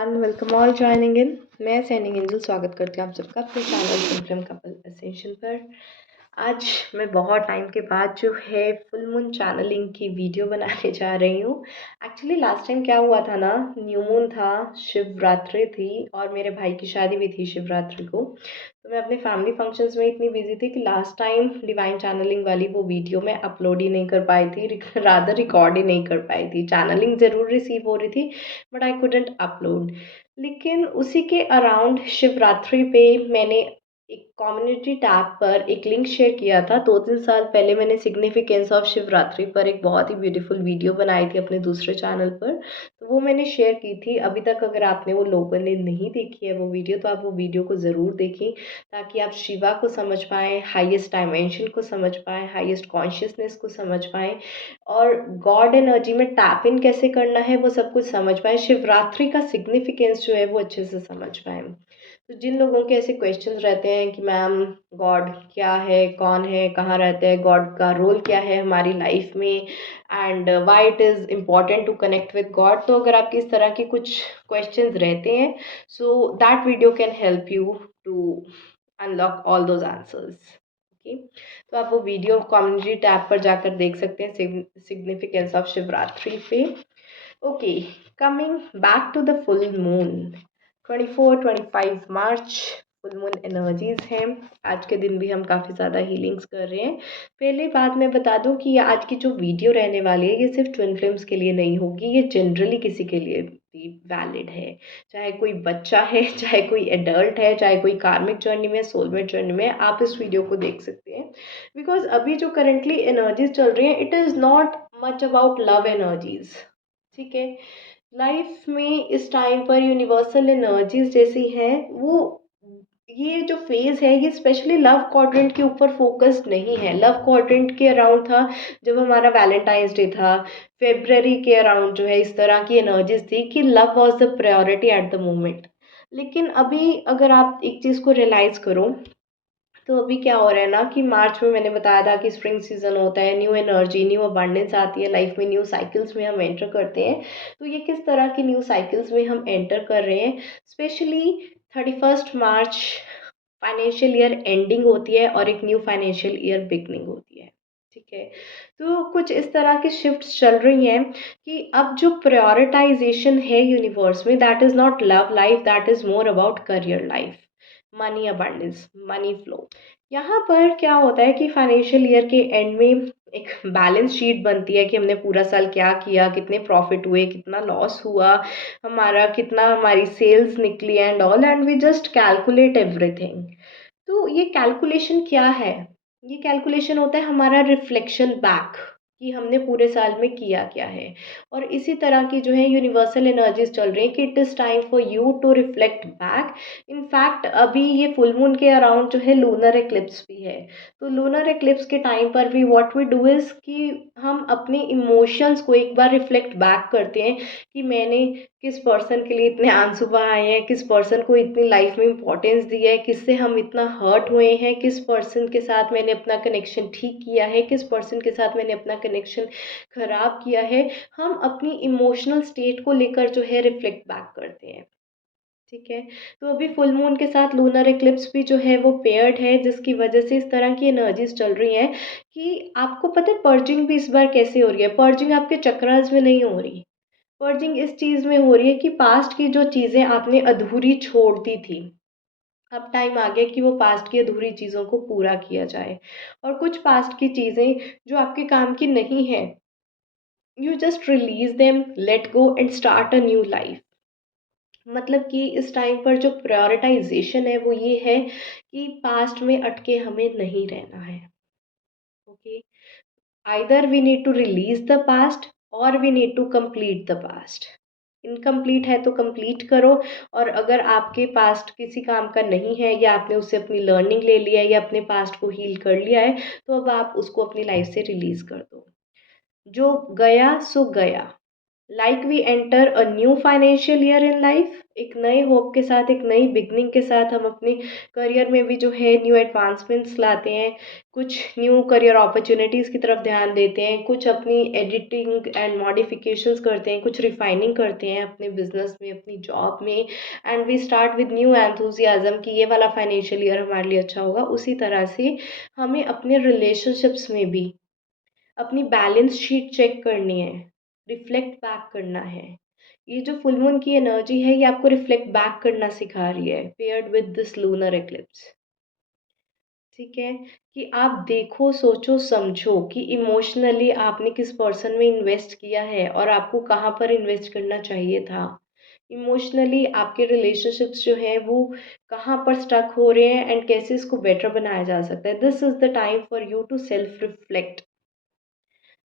And welcome all joining in. मैं signing angel स्वागत करती हूँ आप सबका अपने चैनल फ्रॉम कपल असेंशन पर। आज मैं बहुत टाइम के बाद जो है फुल मून चैनलिंग की वीडियो बनाने जा रही हूँ। एक्चुअली लास्ट टाइम क्या हुआ था ना, न्यू मून था, शिवरात्रि थी और मेरे भाई की शादी भी थी शिवरात्रि को। तो मैं अपने फैमिली फंक्शंस में इतनी बिजी थी कि लास्ट टाइम डिवाइन चैनलिंग वाली वो वीडियो मैं अपलोड ही नहीं कर पाई थी, रादर रिकॉर्ड ही नहीं कर पाई थी। चैनलिंग ज़रूर रिसीव हो रही थी बट आई कुडंट अपलोड। लेकिन उसी के अराउंड शिवरात्रि पे मैंने एक कम्युनिटी टैब पर एक लिंक शेयर किया था। 2-3 साल पहले मैंने सिग्निफिकेंस ऑफ शिवरात्रि पर एक बहुत ही ब्यूटीफुल वीडियो बनाई थी अपने दूसरे चैनल पर, तो वो मैंने शेयर की थी। अभी तक अगर आपने वो लोगों ने नहीं देखी है वो वीडियो, तो आप वो वीडियो को ज़रूर देखें ताकि आप शिवा को समझ पाएँ, हाईएस्ट डायमेंशन को समझ पाएँ, हाईएस्ट कॉन्शियसनेस को समझ पाएँ और गॉड एनर्जी में टैप इन कैसे करना है वो सब कुछ समझ पाएँ। शिवरात्रि का सिग्निफिकेंस जो है वो अच्छे से समझ पाएँ। तो जिन लोगों के ऐसे क्वेश्चंस रहते हैं कि मैम गॉड क्या है, कौन है, कहाँ रहते हैं, गॉड का रोल क्या है हमारी लाइफ में and why it is important to connect with God, तो अगर आपके इस तरह के कुछ क्वेश्चंस रहते हैं so that video can help you to unlock all those answers. Okay, तो आप वो वीडियो कम्युनिटी टैब पर जाकर देख सकते हैं सिग्निफिकेंस ऑफ शिवरात्रि पे। Okay, coming back to the full moon, 24-25 March full moon energies हैं। आज के दिन भी हम काफ़ी ज़्यादा हीलिंग्स कर रहे हैं। पहले बात मैं बता दूं कि आज की जो वीडियो रहने वाली है ये सिर्फ ट्विन फ्लेम्स के लिए नहीं होगी, ये जनरली किसी के लिए भी वैलिड है। चाहे कोई बच्चा है, चाहे कोई एडल्ट है, चाहे कोई कार्मिक जर्नी में, सोलमेट जर्नी में, आप इस वीडियो को देख सकते हैं। बिकॉज अभी जो करंटली एनर्जीज चल रही हैं it is not much about love energies. ठीक है, लाइफ में इस टाइम पर यूनिवर्सल एनर्जीज जैसी हैं वो, ये जो फेज़ है ये स्पेशली लव क्वाड्रेंट के ऊपर फोकस्ड नहीं है। लव क्वाड्रेंट के अराउंड था जब हमारा वैलेंटाइंस डे था, फेब्रवरी के अराउंड जो है इस तरह की एनर्जीज थी कि love was the priority at the moment. लेकिन अभी अगर आप एक चीज़ को रियलाइज़ करो तो अभी क्या हो रहा है ना कि मार्च में मैंने बताया था कि स्प्रिंग सीजन होता है, न्यू एनर्जी, न्यू अबंडेंस आती है लाइफ में, न्यू साइकिल्स में हम एंटर करते हैं। तो ये किस तरह की न्यू साइकिल्स में हम एंटर कर रहे हैं, स्पेशली 31 मार्च फाइनेंशियल ईयर एंडिंग होती है और एक न्यू फाइनेंशियल ईयर बिगनिंग होती है। ठीक है, तो कुछ इस तरह की शिफ्ट्स चल रही हैं कि अब जो प्रायोरिटाइजेशन है यूनिवर्स में, that is not love life, that is more about career life, money abundance, money flow. यहाँ पर क्या होता है कि फाइनेंशियल ईयर के एंड में एक बैलेंस शीट बनती है कि हमने पूरा साल क्या किया, कितने प्रॉफिट हुए, कितना लॉस हुआ हमारा, कितना हमारी सेल्स निकली and all, and we just calculate everything. तो ये कैलकुलेशन क्या है? ये कैलकुलेशन होता है हमारा रिफ्लेक्शन बैक कि हमने पूरे साल में किया क्या है। और इसी तरह की जो है यूनिवर्सल एनर्जीज चल रही हैं कि it is time for you to reflect back. In fact अभी ये फुल मून के अराउंड जो है लूनर एक्लिप्स भी है। तो लूनर एक्लिप्स के टाइम पर भी व्हाट वी डू इज़ कि हम अपने इमोशंस को एक बार रिफ्लेक्ट बैक करते हैं कि मैंने किस पर्सन के लिए इतने आंसू बहाए हैं, किस पर्सन को इतनी लाइफ में इम्पोर्टेंस दी है, किससे हम इतना हर्ट हुए हैं, किस पर्सन के साथ मैंने अपना कनेक्शन ठीक किया है, किस पर्सन के साथ मैंने अपना कनेक्शन ख़राब किया है। हम अपनी इमोशनल स्टेट को लेकर जो है रिफ्लेक्ट बैक करते हैं। ठीक है, तो अभी फुल मून के साथ लूनर एक्लिप्स भी जो है वो पेयर्ड है, जिसकी वजह से इस तरह की एनर्जीज चल रही हैं कि आपको पता है पर्जिंग भी इस बार कैसे हो रही है। पर्जिंग आपके चक्रास में नहीं हो रही, पर्जिंग इस चीज़ में हो रही है कि पास्ट की जो चीज़ें आपने अधूरी छोड़ दी थी, अब टाइम आ गया कि वो पास्ट की अधूरी चीज़ों को पूरा किया जाए। और कुछ पास्ट की चीज़ें जो आपके काम की नहीं है, you just release them, let go and start a new life. मतलब कि इस टाइम पर जो प्रायोरिटाइजेशन है वो ये है कि पास्ट में अटके हमें नहीं रहना है। Okay, either we need to release the past और we need to complete the past. Incomplete है तो कंप्लीट करो, और अगर आपके पास्ट किसी काम का नहीं है या आपने उससे अपनी लर्निंग ले लिया है या अपने पास्ट को हील कर लिया है, तो अब आप उसको अपनी लाइफ से रिलीज कर दो। जो गया सो गया। Like we enter a new financial year in life, एक नए होप के साथ, एक नई बिगनिंग के साथ हम अपने करियर में भी जो है न्यू एडवांसमेंट्स लाते हैं, कुछ न्यू करियर अपॉर्चुनिटीज़ की तरफ ध्यान देते हैं, कुछ अपनी एडिटिंग एंड मॉडिफिकेशंस करते हैं, कुछ रिफाइनिंग करते हैं अपने बिजनेस में, अपनी जॉब में, and we start with new enthusiasm कि ये वाला फाइनेंशियल ईयर हमारे लिए अच्छा होगा। उसी तरह से हमें अपने रिलेशनशिप्स में भी अपनी बैलेंस शीट चेक करनी है, रिफ्लेक्ट बैक करना है। ये जो फुल मून की एनर्जी है ये आपको रिफ्लेक्ट बैक करना सिखा रही है, paired with this lunar eclipse. ठीक है, कि आप देखो, सोचो, समझो कि इमोशनली आपने किस पर्सन में इन्वेस्ट किया है और आपको कहाँ पर इन्वेस्ट करना चाहिए था। इमोशनली आपके रिलेशनशिप्स जो हैं वो कहाँ पर स्टक हो रहे हैं एंड कैसे इसको बेटर बनाया जा सकता है। This is the time for you to self reflect.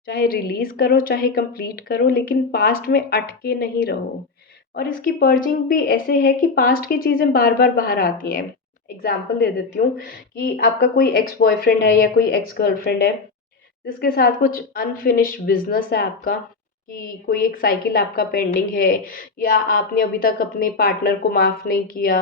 चाहे रिलीज़ करो, चाहे कंप्लीट करो, लेकिन पास्ट में अटके नहीं रहो। और इसकी पर्जिंग भी ऐसे है कि पास्ट की चीज़ें बार-बार बाहर आती हैं। एग्ज़ाम्पल दे देती हूँ कि आपका कोई एक्स बॉयफ्रेंड है या कोई एक्स गर्लफ्रेंड है, जिसके साथ कुछ अनफिनिश्ड बिज़नेस है आपका, कि कोई एक साइकिल आपका पेंडिंग है, या आपने अभी तक अपने पार्टनर को माफ़ नहीं किया,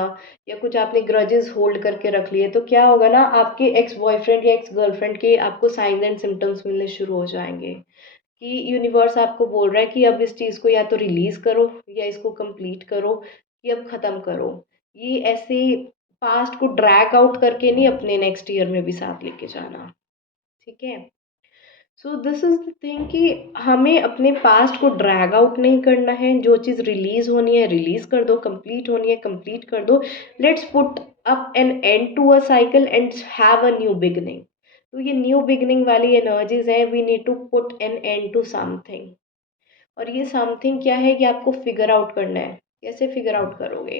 या कुछ आपने ग्रजेस होल्ड करके रख लिए, तो क्या होगा ना, आपके एक्स बॉयफ्रेंड या एक्स गर्लफ्रेंड के आपको साइंस एंड सिम्टम्स मिलने शुरू हो जाएंगे कि यूनिवर्स आपको बोल रहा है कि अब इस चीज़ को या तो रिलीज़ करो या इसको कंप्लीट करो, कि अब ख़त्म करो। ये ऐसे पास्ट को ड्रैग आउट करके नहीं अपने नेक्स्ट ईयर में भी साथ लेके जाना। ठीक है, so this is the thing कि हमें अपने पास्ट को ड्रैग आउट नहीं करना है। जो चीज़ रिलीज़ होनी है रिलीज़ कर दो, कंप्लीट होनी है कंप्लीट कर दो। Let's put up an end to a cycle and have a new beginning. तो ये न्यू बिगनिंग वाली एनर्जीज हैं, we need to put an end to something. और ये समथिंग क्या है कि आपको फिगर आउट करना है। कैसे फिगर आउट करोगे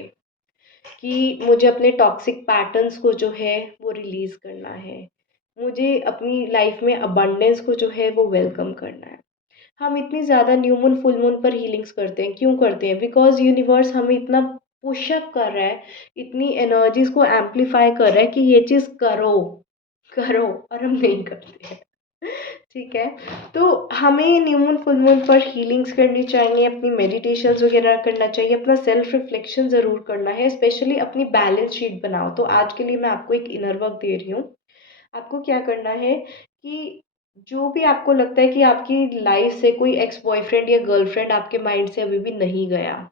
कि मुझे अपने टॉक्सिक पैटर्न्स को जो है वो रिलीज़ करना है, मुझे अपनी लाइफ में अबंडेंस को जो है वो वेलकम करना है। हम इतनी ज़्यादा न्यू मून फुल मून पर हीलिंग्स करते हैं, क्यों करते हैं? बिकॉज यूनिवर्स हमें इतना पुशअप कर रहा है, इतनी एनर्जीज को एम्पलीफाई कर रहा है कि ये चीज़ करो, करो, और हम नहीं करते हैं। ठीक है, तो हमें न्यू मून फुल मून पर हीलिंग्स करनी चाहिए, अपनी मेडिटेशंस वगैरह करना चाहिए, अपना सेल्फ रिफ्लेक्शन ज़रूर करना है, स्पेशली अपनी बैलेंस शीट बनाओ। तो आज के लिए मैं आपको एक इनर वर्क दे रही हूँ। आपको क्या करना है कि जो भी आपको लगता है कि आपकी लाइफ से कोई एक्स बॉयफ्रेंड या गर्लफ्रेंड आपके माइंड से अभी भी नहीं गया,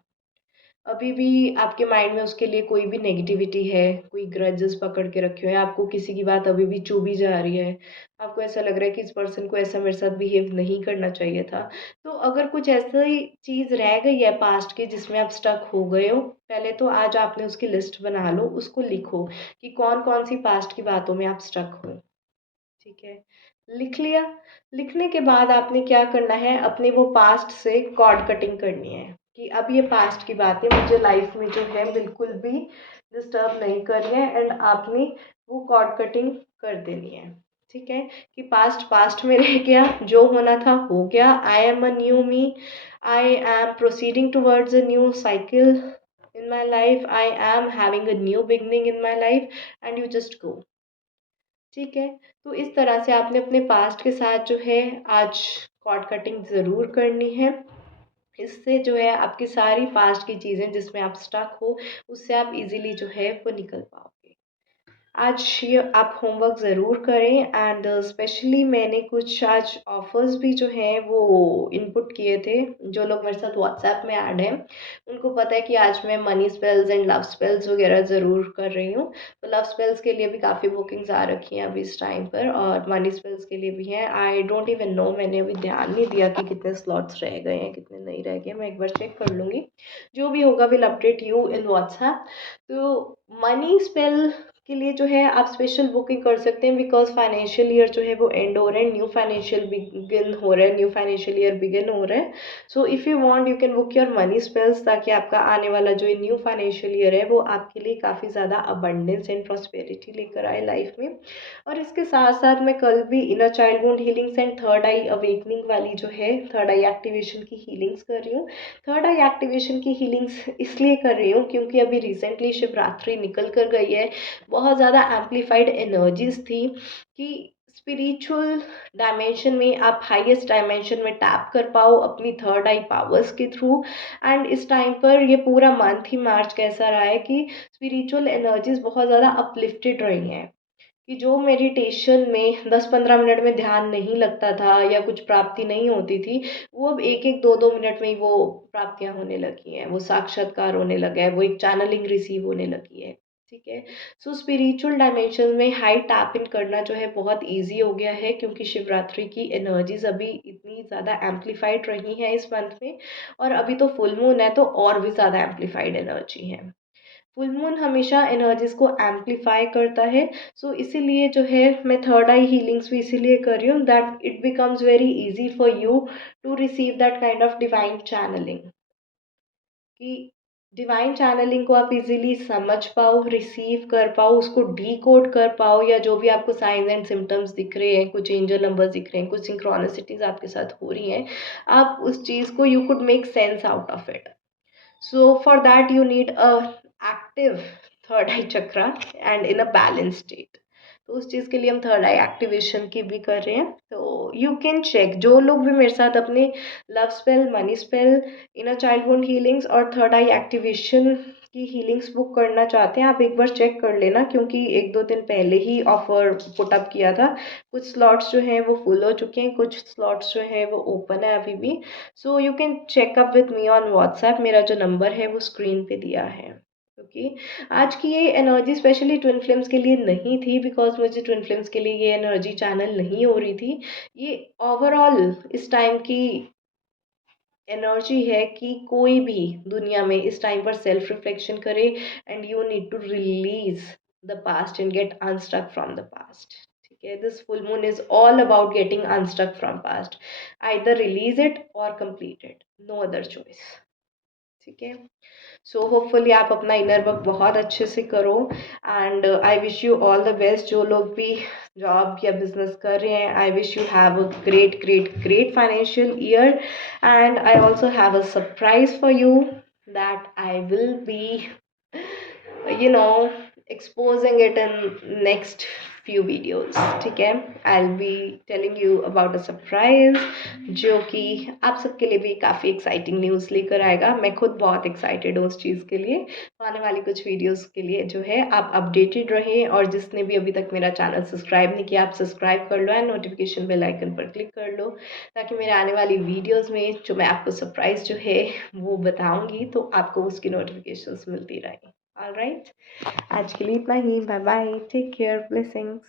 अभी भी आपके माइंड में उसके लिए कोई भी नेगेटिविटी है, कोई ग्रजेस पकड़ के रखे हुए हैं, आपको किसी की बात अभी भी चुभी जा रही है, आपको ऐसा लग रहा है कि इस पर्सन को ऐसा मेरे साथ बिहेव नहीं करना चाहिए था। तो अगर कुछ ऐसी चीज़ रह गई है पास्ट की जिसमें आप स्टक हो गए हो, पहले तो आज आपने उसकी लिस्ट बना लो, उसको लिखो कि कौन कौन सी पास्ट की बातों में आप स्टक हो। ठीक है, लिख लिया। लिखने के बाद आपने क्या करना है, अपने वो पास्ट से कॉर्ड कटिंग करनी है कि अब ये पास्ट की बातें मुझे लाइफ में जो है बिल्कुल भी डिस्टर्ब नहीं कर रही है, एंड आपने वो कॉर्ड कटिंग कर देनी है। ठीक है, कि पास्ट पास्ट में रह गया, जो होना था हो गया। I am a new me, I am proceeding towards a new cycle in my life, I am having a new beginning in my life, and you just go. ठीक है, तो इस तरह से आपने अपने पास्ट के साथ जो है आज कॉर्ड कटिंग ज़रूर करनी है। इससे जो है आपकी सारी पास्ट की चीज़ें जिसमें आप स्टक हो, उससे आप इजीली जो है वो निकल पाओगे। आज ये आप होमवर्क ज़रूर करें, एंड स्पेशली मैंने कुछ आज ऑफ़र्स भी जो हैं वो इनपुट किए थे। जो लोग मेरे साथ व्हाट्सएप में ऐड हैं उनको पता है कि आज मैं money spells and love spells वगैरह ज़रूर कर रही हूँ। तो लव स्पेल्स के लिए भी काफ़ी बुकिंग्स आ रखी हैं अभी इस टाइम पर, और मनी स्पेल्स के लिए भी हैं। आई डोंट इवन नो, मैंने अभी ध्यान नहीं दिया कि कितने स्लॉट्स रह गए हैं कितने नहीं रह गए, मैं एक बार चेक कर लूँगी। जो भी होगा will update you in WhatsApp. तो मनी स्पेल के लिए जो है आप स्पेशल बुकिंग कर सकते हैं, बिकॉज फाइनेंशियल ईयर जो है वो एंड हो रहा है, न्यू फाइनेंशियल बिगिन हो रहा है, न्यू फाइनेंशियल ईयर बिगिन हो रहा है। So if you want you can book your money spells, ताकि आपका आने वाला जो न्यू फाइनेंशियल ईयर है वो आपके लिए काफ़ी ज़्यादा अबंडेंस एंड प्रॉस्पेरिटी लेकर आए लाइफ में। और इसके साथ साथ मैं कल भी inner child wound healings and third I awakening वाली जो है थर्ड आई एक्टिवेशन की हीलिंग्स कर रही हूँ। थर्ड आई एक्टिवेशन की हीलिंग्स इसलिए कर रही हूँ क्योंकि अभी रिसेंटली शिवरात्रि निकल कर गई है, बहुत ज़्यादा एम्पलीफाइड एनर्जीज थी कि स्पिरिचुअल डायमेंशन में आप हाईएस्ट डायमेंशन में टैप कर पाओ अपनी थर्ड आई पावर्स के थ्रू। एंड इस टाइम पर ये पूरा मंथ ही मार्च कैसा रहा है कि स्पिरिचुअल एनर्जीज बहुत ज़्यादा अपलिफ्टेड रही हैं, कि जो मेडिटेशन में 10-15 मिनट में ध्यान नहीं लगता था या कुछ प्राप्ति नहीं होती थी, वो अब 1-1 2-2 मिनट में ही वो प्राप्तियां होने लगी हैं, वो साक्षात्कार होने लगा है, वो एक चैनलिंग रिसीव होने लगी है। ठीक है। सो स्पिरिचुअल डायमेंशन में हाई टैप इन करना जो है बहुत इजी हो गया है, क्योंकि शिवरात्रि की एनर्जीज अभी इतनी ज़्यादा एम्पलीफाइड रही हैं इस मंथ में, और अभी तो फुल मून है तो और भी ज़्यादा एम्पलीफाइड एनर्जी है। फुल मून हमेशा एनर्जीज को एम्पलीफाई करता है। सो इसीलिए जो है मैं थर्ड आई हीलिंग्स भी इसीलिए कर रही हूँ that it becomes very easy for you to receive that kind of divine channelling, कि डिवाइन चैनलिंग को आप इजीली समझ पाओ, रिसीव कर पाओ, उसको डी कोड कर पाओ, या जो भी आपको साइंस एंड सिम्टम्स दिख रहे हैं, कुछ एंजल नंबर्स दिख रहे हैं, कुछ सिंक्रोनिसिटीज आपके साथ हो रही हैं, आप उस चीज़ को you could make sense out of it. So for that you need a active third eye chakra and in a balanced state. तो उस चीज़ के लिए हम थर्ड आई एक्टिवेशन की भी कर रहे हैं। तो यू कैन चेक, जो लोग भी मेरे साथ अपने love spell, money spell, inner childhood healings और थर्ड आई एक्टिवेशन की हीलिंग्स बुक करना चाहते हैं, आप एक बार चेक कर लेना, क्योंकि 1-2 दिन पहले ही ऑफर पुट अप किया था। कुछ स्लॉट्स जो हैं वो फुल हो चुके हैं, कुछ स्लॉट्स जो हैं वो ओपन है अभी भी। So you can check up with me on WhatsApp, मेरा जो नंबर है वो स्क्रीन पे दिया है। ओके। आज की ये एनर्जी स्पेशली ट्विन फ्लेम्स के लिए नहीं थी, बिकॉज मुझे ट्विन फ्लेम्स के लिए ये एनर्जी चैनल नहीं हो रही थी। ये ओवरऑल इस टाइम की एनर्जी है कि कोई भी दुनिया में इस टाइम पर सेल्फ रिफ्लेक्शन करे, and you need to release the past and get unstuck from the past. ठीक है, this full moon is all about getting unstuck from past, either release it और complete it, no other choice. ठीक है। So hopefully आप अपना inner work बहुत अच्छे से करो, and I wish you all the best. जो लोग भी जॉब या बिजनेस कर रहे हैं, I wish you have a great great great financial year, and I also have a surprise for you that I will be exposing it in next few videos। ठीक है, I'll be telling you about a surprise जो कि आप सबके लिए भी काफ़ी exciting news लेकर आएगा। मैं खुद बहुत एक्साइटेड हूँ उस चीज़ के लिए। तो आने वाली कुछ वीडियोस के लिए जो है आप अपडेटेड रहें, और जिसने भी अभी तक मेरा चैनल सब्सक्राइब नहीं किया, आप सब्सक्राइब कर लो एंड नोटिफिकेशन बेल आइकन पर क्लिक कर लो, ताकि मेरे आने वाली वीडियोस में जो मैं आपको सरप्राइज जो है वो बताऊंगी, तो आपको उसकी नोटिफिकेशंस मिलती रहें। ऑलराइट, आज के लिए इतना ही। Bye bye, take care, blessings.